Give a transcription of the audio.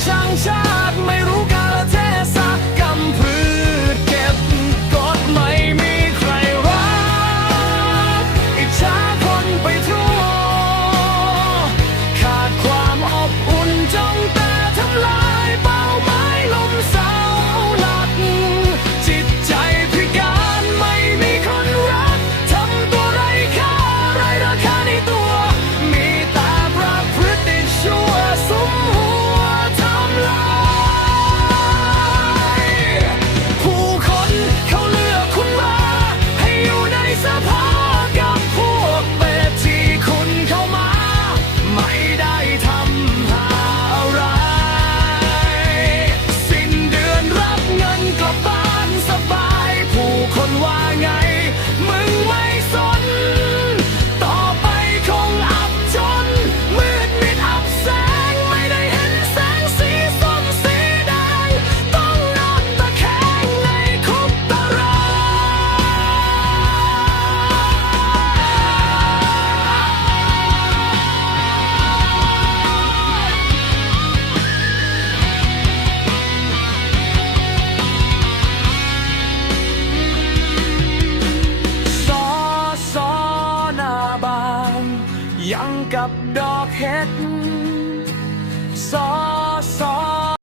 想象。 ยังกับดอกเห็ดซอ